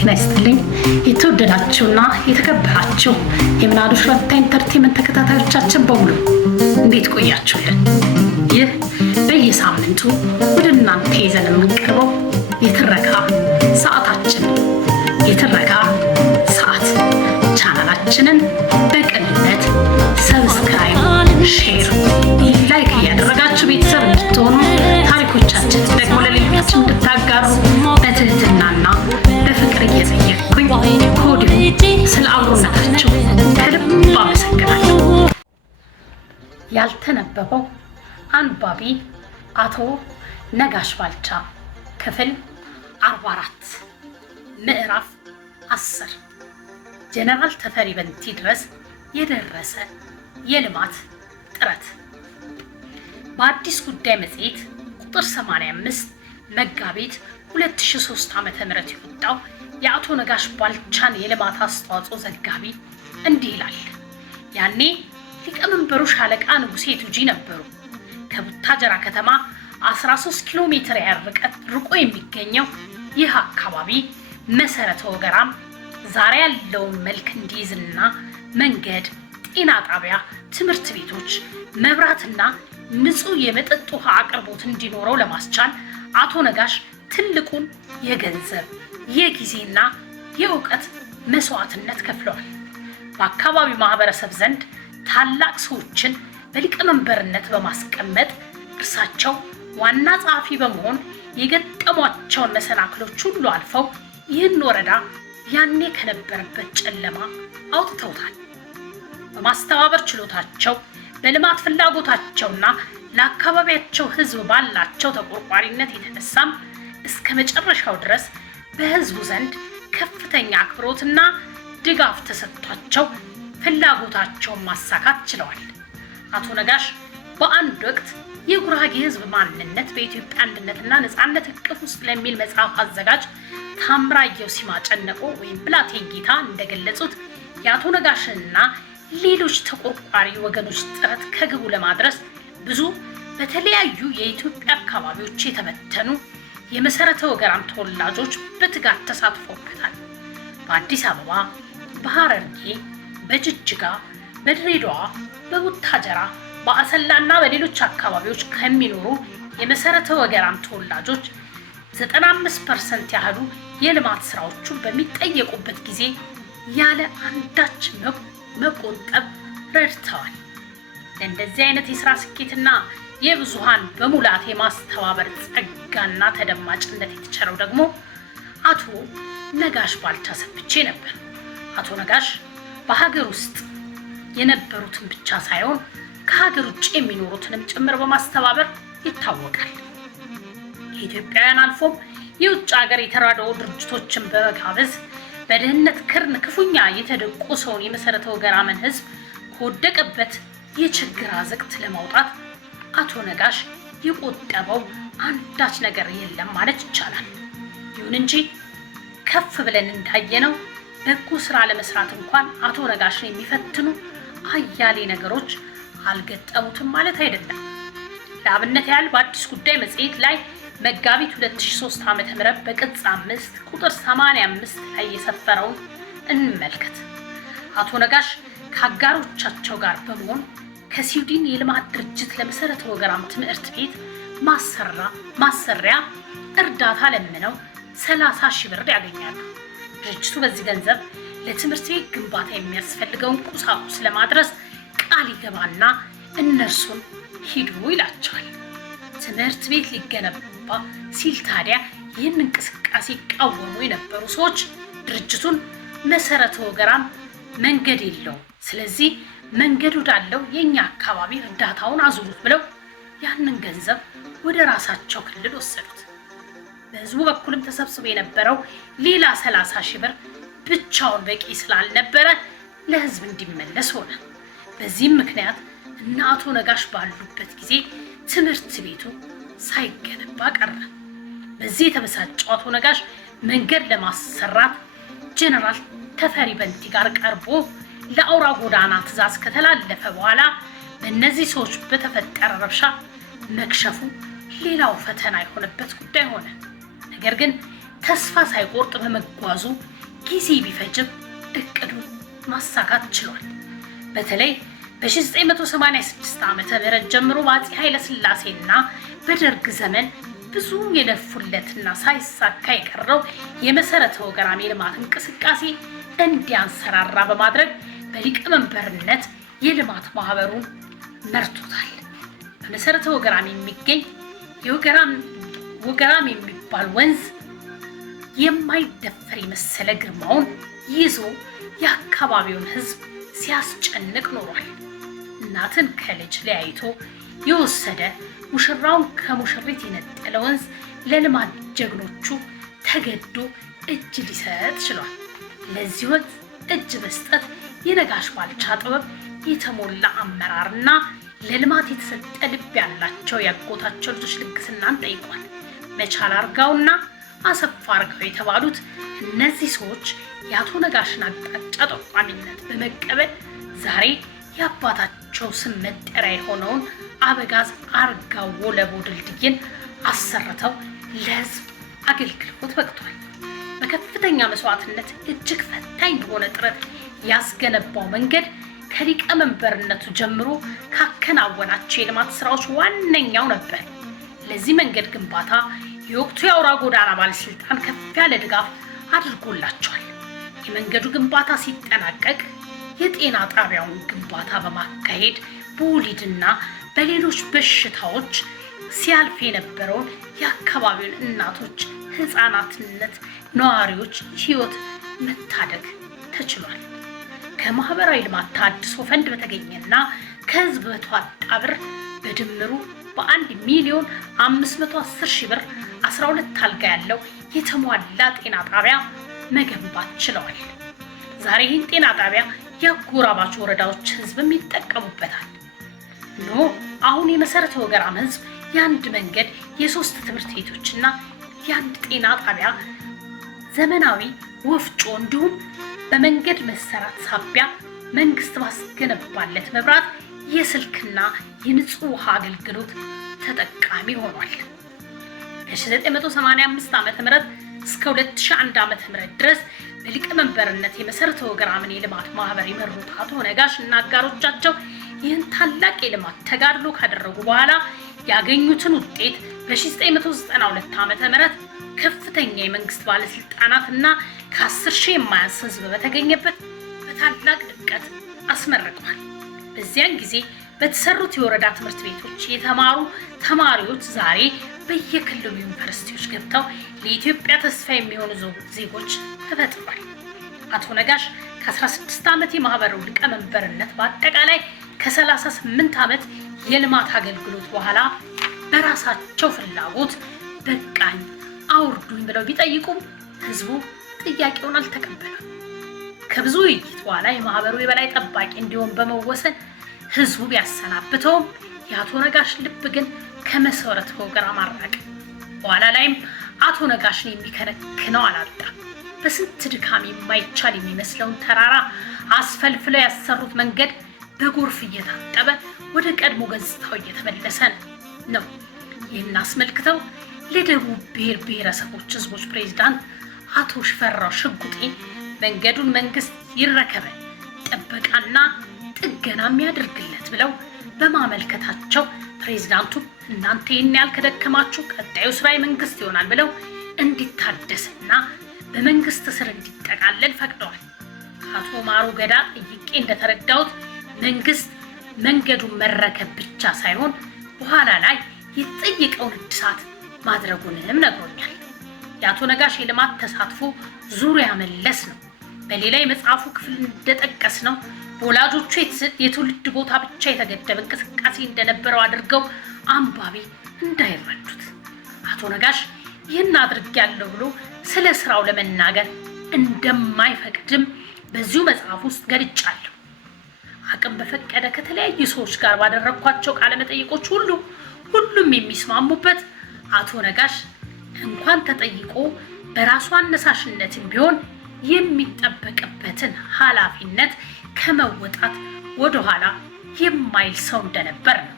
ጤና ይስጥልኝ የተወደዳችሁና የተከበራችሁ የምናሉሽ ረታ ኢንተርቴይንመንት ተከታታዮቻችን በሙሉ እንዴት ቆያችሁልን? ይህ በየሳምንቱ ወደ እናንተ ይዘን የምንቀርበው የትረካ ሰዓታችን የትረካ ሰዓት ቻናላችንን በቅንነት ሰብስክራይብ፣ ሼር፣ ላይክ እያደረጋችሁ ቤተሰብ እንድትሆኑ ታሪኮቻችን ደግሞ ለሌሎች እንድታጋሩ በትህትናና በፍቅር እየጠየቅኩኝ ከወዲሁ ስለ አብሮነታችሁ ከልብ አመሰግናለሁ። ያልተነበበው አንባቢ አቶ ነጋሽ ባልቻ ክፍል 44 ምዕራፍ 10 ጀነራል ተፈሪ በንቲ ድረስ የደረሰ የልማት ጥረት። በአዲስ ጉዳይ መጽሔት ቁጥር 85 መጋቢት 2003 ዓ.ም የወጣው የአቶ ነጋሽ ባልቻን የልማት አስተዋጽኦ ዘጋቢ እንዲህ ይላል። ያኔ ሊቀመንበሩ ሻለቃ ንጉሴ ቱጂ ነበሩ። ከቡታጀራ ከተማ 13 ኪሎ ሜትር ያህል ርቀት ርቆ የሚገኘው ይህ አካባቢ መሰረተ ወገራም ዛሬ ያለውን መልክ እንዲይዝና መንገድ፣ ጤና ጣቢያ፣ ትምህርት ቤቶች፣ መብራትና ንጹህ የመጠጥ ውሃ አቅርቦት እንዲኖረው ለማስቻል አቶ ነጋሽ ትልቁን የገንዘብ የጊዜና የእውቀት መስዋዕትነት ከፍለዋል። በአካባቢው ማህበረሰብ ዘንድ ታላቅ ሰዎችን በሊቀመንበርነት በማስቀመጥ እርሳቸው ዋና ጸሐፊ በመሆን የገጠሟቸውን መሰናክሎች ሁሉ አልፈው ይህን ወረዳ ያኔ ከነበረበት ጨለማ አውጥተውታል። በማስተባበር ችሎታቸው በልማት ፍላጎታቸውና ለአካባቢያቸው ሕዝብ ባላቸው ተቆርቋሪነት የተነሳም እስከ መጨረሻው ድረስ በሕዝቡ ዘንድ ከፍተኛ አክብሮትና ድጋፍ ተሰጥቷቸው ፍላጎታቸውን ማሳካት ችለዋል። አቶ ነጋሽ በአንድ ወቅት የጉራጌ ሕዝብ ማንነት በኢትዮጵያ አንድነትና ነጻነት እቅፍ ውስጥ ለሚል መጽሐፍ አዘጋጅ ታምራየው ሲማጨነቆ ወይም ብላቴን ጌታ እንደገለጹት የአቶ ነጋሽንና ሌሎች ተቆርቋሪ ወገኖች ጥረት ከግቡ ለማድረስ ብዙ በተለያዩ የኢትዮጵያ አካባቢዎች የተበተኑ የመሰረተ ወገራም ተወላጆች በትጋት ተሳትፎበታል። በአዲስ አበባ፣ በሐረርጌ፣ በጅጅጋ፣ በድሬዳዋ፣ በቡታጀራ፣ በአሰላና በሌሎች አካባቢዎች ከሚኖሩ የመሰረተ ወገራም ተወላጆች 95% ያህሉ የልማት ስራዎቹ በሚጠየቁበት ጊዜ ያለ አንዳች መቆጠብ ረድተዋል። ለእንደዚህ አይነት የስራ ስኬትና የብዙሃን በሙላት የማስተባበር ጸጋና ተደማጭነት የተቸረው ደግሞ አቶ ነጋሽ ባልቻ ሰብቼ ነበር። አቶ ነጋሽ በሀገር ውስጥ የነበሩትን ብቻ ሳይሆን ከሀገር ውጭ የሚኖሩትንም ጭምር በማስተባበር ይታወቃል። የኢትዮጵያውያን አልፎም የውጭ ሀገር የተራድኦ ድርጅቶችን በመጋበዝ በድህነት ክርን ክፉኛ የተደቆሰውን የመሰረተ ወገራምን ህዝብ ከወደቀበት የችግር አዘቅት ለማውጣት አቶ ነጋሽ የቆጠበው አንዳች ነገር የለም ማለት ይቻላል። ይሁን እንጂ ከፍ ብለን እንዳየነው በጎ ስራ ለመስራት እንኳን አቶ ነጋሽን የሚፈትኑ አያሌ ነገሮች አልገጠሙትም ማለት አይደለም። ለአብነት ያህል በአዲስ ጉዳይ መጽሔት ላይ መጋቢት 2003 ዓ.ም በቅጽ 5 ቁጥር 85 ላይ የሰፈረውን እንመልከት። አቶ ነጋሽ ከአጋሮቻቸው ጋር በመሆን ከስዊድን የልማት ድርጅት ለመሰረተ ወገራም ትምህርት ቤት ማሰሪያ እርዳታ ለምነው 30 ሺህ ብር ያገኛሉ። ድርጅቱ በዚህ ገንዘብ ለትምህርት ቤት ግንባታ የሚያስፈልገውን ቁሳቁስ ለማድረስ ቃል ይገባና እነርሱን ሂዱ ይላቸዋል። ትምህርት ቤት ሊገነባ ሲል ታዲያ ይህን እንቅስቃሴ ይቃወሙ የነበሩ ሰዎች ድርጅቱን መሰረተ ወገራም መንገድ የለውም፣ ስለዚህ መንገድ ወዳለው የኛ አካባቢ እርዳታውን አዙሩት ብለው ያንን ገንዘብ ወደ ራሳቸው ክልል ወሰዱት። በህዝቡ በኩልም ተሰብስቦ የነበረው ሌላ 30 ሺህ ብር ብቻውን በቂ ስላልነበረ ለህዝብ እንዲመለስ ሆነ። በዚህም ምክንያት እና አቶ ነጋሽ ባሉበት ጊዜ ትምህርት ቤቱ ሳይገነባ ቀረ። በዚህ የተበሳጨው አቶ ነጋሽ መንገድ ለማሰራት ጀነራል ተፈሪ በንቲ ጋር ቀርቦ ለአውራ ጎዳና ትዕዛዝ ከተላለፈ በኋላ በእነዚህ ሰዎች በተፈጠረ ረብሻ መክሸፉ ሌላው ፈተና የሆነበት ጉዳይ ሆነ። ነገር ግን ተስፋ ሳይቆርጥ በመጓዙ ጊዜ ቢፈጅም እቅዱን ማሳካት ችሏል። በተለይ በ1986 ዓመተ ምህረት ጀምሮ በአፄ ኃይለ ሥላሴና በደርግ ዘመን ብዙ የለፉለትና ሳይሳካ የቀረው የመሰረተ ወገራም የልማት እንቅስቃሴ እንዲያንሰራራ በማድረግ በሊቀመንበርነት የልማት ማህበሩን መርቶታል። በመሰረተ ወገራም የሚገኝ ወገራም የሚባል ወንዝ የማይደፈር የመሰለ ግርማውን ይዞ የአካባቢውን ሕዝብ ሲያስጨንቅ ኖሯል። እናትን ከልጅ ለያይቶ የወሰደ ሙሽራውን ከሙሽሪት የነጠለ ወንዝ ለልማት ጀግኖቹ ተገዶ እጅ ሊሰጥ ችሏል። ለዚህ ወንዝ እጅ መስጠት የነጋሽ ባልቻ ጥበብ የተሞላ አመራርና ለልማት የተሰጠ ልብ ያላቸው ያጎታቸው ልጆች ልግስናን ጠይቋል። መቻል አርጋውና አሰፋ አርጋው የተባሉት እነዚህ ሰዎች የአቶ ነጋሽን አቅጣጫ ጠቋሚነት በመቀበል ዛሬ የአባታቸው ስም መጠሪያ የሆነውን አበጋዝ አርጋው ወለቦ ድልድይን አሰርተው ለሕዝብ አገልግሎት በቅቷል። በከፍተኛ መስዋዕትነት እጅግ ፈታኝ በሆነ ጥረት ያስገነባው መንገድ ከሊቀመንበርነቱ ጀምሮ ካከናወናቸው የልማት ስራዎች ዋነኛው ነበር። ለዚህ መንገድ ግንባታ የወቅቱ የአውራ ጎዳና ባለስልጣን ከፍ ያለ ድጋፍ አድርጎላቸዋል። የመንገዱ ግንባታ ሲጠናቀቅ የጤና ጣቢያውን ግንባታ በማካሄድ በወሊድና በሌሎች በሽታዎች ሲያልፍ የነበረውን የአካባቢውን እናቶች፣ ህፃናትነት ነዋሪዎች ህይወት መታደግ ተችሏል። ከማህበራዊ ልማት ታድሶ ፈንድ በተገኘና ከህዝብ በተዋጣ ብር በድምሩ በ1,510,000 ብር 12 አልጋ ያለው የተሟላ ጤና ጣቢያ መገንባት ችለዋል። ዛሬ ይህን ጤና ጣቢያ የአጎራባች ወረዳዎች ህዝብም ይጠቀሙበታል። አሁን የመሰረተ ወገራም ህዝብ የአንድ መንገድ፣ የሶስት ትምህርት ቤቶችና የአንድ ጤና ጣቢያ ዘመናዊ ወፍጮ እንዲሁም በመንገድ መሰራት ሳቢያ መንግስት ባስገነባለት መብራት የስልክና የንጹህ ውሃ አገልግሎት ተጠቃሚ ሆኗል። ከ1985 ዓ.ም እስከ 2001 ዓ.ም ድረስ በሊቀመንበርነት የመሰረተ ወገራምን የልማት ማህበር የመሩት አቶ ነጋሽ እና አጋሮቻቸው ይህን ታላቅ የልማት ተጋድሎ ካደረጉ በኋላ ያገኙትን ውጤት በ1992 ዓ.ም ከፍተኛ የመንግስት ባለስልጣናትና ከ10,000 የማያንስ ህዝብ በተገኘበት በታላቅ ድምቀት አስመርቀዋል። በዚያን ጊዜ በተሰሩት የወረዳ ትምህርት ቤቶች የተማሩ ተማሪዎች ዛሬ በየክልሉ ዩኒቨርሲቲዎች ገብተው ለኢትዮጵያ ተስፋ የሚሆኑ ዜጎች ተፈጥሯል። አቶ ነጋሽ ከ16 ዓመት የማህበሩ ሊቀመንበርነት በአጠቃላይ ከ38 ዓመት የልማት አገልግሎት በኋላ በራሳቸው ፍላጎት በቃኝ አውርዱኝ ብለው ቢጠይቁም ህዝቡ ጥያቄውን አልተቀበለም። ከብዙ ውይይት በኋላ የማህበሩ የበላይ ጠባቂ እንዲሆን በመወሰን ህዝቡ ቢያሰናብተውም የአቶ ነጋሽ ልብ ግን ከመሰረተ ወገራም አራቀ። በኋላ ላይም አቶ ነጋሽን የሚከነክነው አላጣም። በስንት ድካም የማይቻል የሚመስለውን ተራራ አስፈልፍለው ያሰሩት መንገድ በጎርፍ እየታጠበ ወደ ቀድሞ ገጽታው እየተመለሰ ነው። ይህን አስመልክተው ለደቡብ ብሔር ብሔረሰቦች ህዝቦች ፕሬዝዳንት አቶ ሽፈራው ሽጉጤ መንገዱን መንግስት ይረከበ ጥበቃና ጥገና የሚያደርግለት ብለው በማመልከታቸው ፕሬዝዳንቱ እናንተ ይህን ያህል ከደከማችሁ ቀጣዩ ስራ የመንግስት ይሆናል ብለው እንዲታደስና በመንግስት ስር እንዲጠቃለል ፈቅደዋል። አቶ ማሩ ገዳ ጠይቄ እንደተረዳሁት መንግስት መንገዱን መረከብ ብቻ ሳይሆን በኋላ ላይ የተጠየቀውን እድሳት ማድረጉንም ነግሮኛል። የአቶ ነጋሽ የልማት ተሳትፎ ዙሪያ መለስ ነው። በሌላ የመጽሐፉ ክፍል እንደጠቀስ ነው በወላጆቹ የትውልድ ቦታ ብቻ የተገደበ እንቅስቃሴ እንደነበረው አድርገው አንባቢ እንዳይረዱት። አቶ ነጋሽ ይህን አድርጌያለሁ ብሎ ስለ ስራው ለመናገር እንደማይፈቅድም በዚሁ መጽሐፍ ውስጥ ገልጫለሁ። አቅም በፈቀደ ከተለያዩ ሰዎች ጋር ባደረግኳቸው ቃለመጠይቆች ሁሉም የሚስማሙበት አቶ ነጋሽ እንኳን ተጠይቆ በራሱ አነሳሽነትም ቢሆን የሚጠበቅበትን ኃላፊነት ከመወጣት ወደኋላ የማይል ሰው እንደነበር ነው።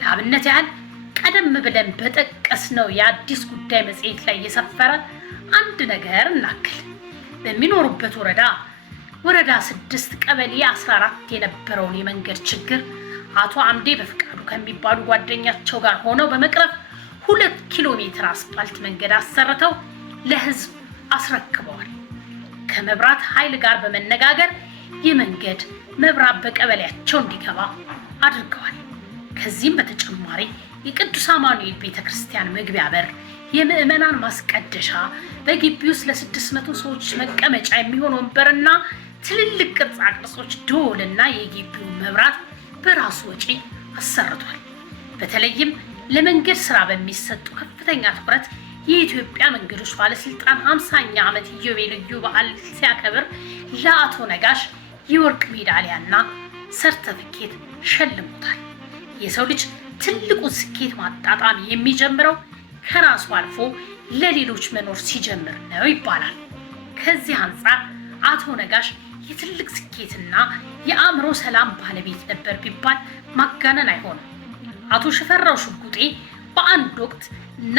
ለአብነት ያህል ቀደም ብለን በጠቀስነው የአዲስ ጉዳይ መጽሔት ላይ የሰፈረ አንድ ነገር እናክል። በሚኖሩበት ወረዳ 6 ቀበሌ 14 የነበረውን የመንገድ ችግር አቶ አምዴ በፍቃዱ ከሚባሉ ጓደኛቸው ጋር ሆነው በመቅረፍ 2 ኪሎ ሜትር አስፋልት መንገድ አሰርተው ለህዝብ አስረክበዋል። ከመብራት ኃይል ጋር በመነጋገር የመንገድ መብራት በቀበሌያቸው እንዲገባ አድርገዋል። ከዚህም በተጨማሪ የቅዱስ አማኑኤል ቤተክርስቲያን መግቢያ በር፣ የምዕመናን ማስቀደሻ፣ በግቢ ውስጥ ለ600 ሰዎች መቀመጫ የሚሆን ወንበርና ትልልቅ ቅርጻ ቅርጾች፣ ደወልና የግቢውን መብራት በራሱ ወጪ አሰርቷል። በተለይም ለመንገድ ስራ በሚሰጡ ከፍተኛ ትኩረት የኢትዮጵያ መንገዶች ባለስልጣን 50ኛ ዓመት ኢዮቤልዩ በዓል ሲያከብር ለአቶ ነጋሽ የወርቅ ሜዳሊያና ሰርተፊኬት ሸልሞታል። የሰው ልጅ ትልቁን ስኬት ማጣጣም የሚጀምረው ከራሱ አልፎ ለሌሎች መኖር ሲጀምር ነው ይባላል። ከዚህ አንጻር አቶ ነጋሽ የትልቅ ስኬትና የአእምሮ ሰላም ባለቤት ነበር ቢባል ማጋነን አይሆንም። አቶ ሽፈራው ሽጉጤ በአንድ ወቅት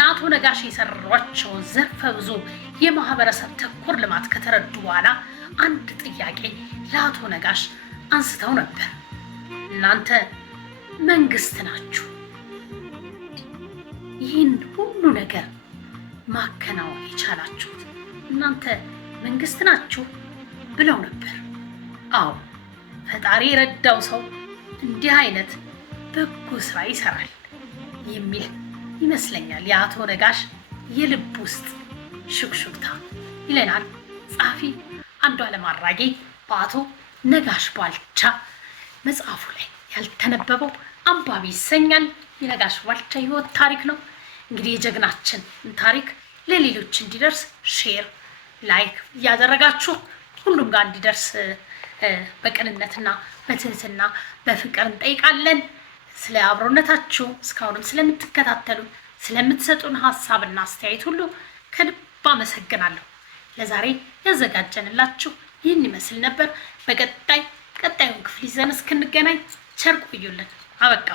አቶ ነጋሽ የሰሯቸውን ዘርፈ ብዙ የማህበረሰብ ተኮር ልማት ከተረዱ በኋላ አንድ ጥያቄ ለአቶ ነጋሽ አንስተው ነበር። እናንተ መንግስት ናችሁ፣ ይህን ሁሉ ነገር ማከናወን የቻላችሁት እናንተ መንግስት ናችሁ ብለው ነበር። አዎ፣ ፈጣሪ የረዳው ሰው እንዲህ አይነት በጎ ስራ ይሰራል የሚል ይመስለኛል የአቶ ነጋሽ የልብ ውስጥ ሹክሹክታ ይለናል ጸሐፊ አንዱዓለም አራጌ በአቶ ነጋሽ ባልቻ መጽሐፉ ላይ ያልተነበበው አንባቢ ይሰኛል። የነጋሽ ባልቻ ህይወት ታሪክ ነው። እንግዲህ የጀግናችን ታሪክ ለሌሎች እንዲደርስ ሼር፣ ላይክ እያደረጋችሁ ሁሉም ጋር እንዲደርስ በቅንነትና በትህትና በፍቅር እንጠይቃለን። ስለ አብሮነታችሁ እስካሁንም ስለምትከታተሉ ስለምትሰጡን ሀሳብና አስተያየት ሁሉ ከልብ አመሰግናለሁ። ለዛሬ ያዘጋጀንላችሁ ይህን ይመስል ነበር። ቀጣዩን ክፍል ይዘን እስክንገናኝ ቸር ቆዩልን። አበቃ።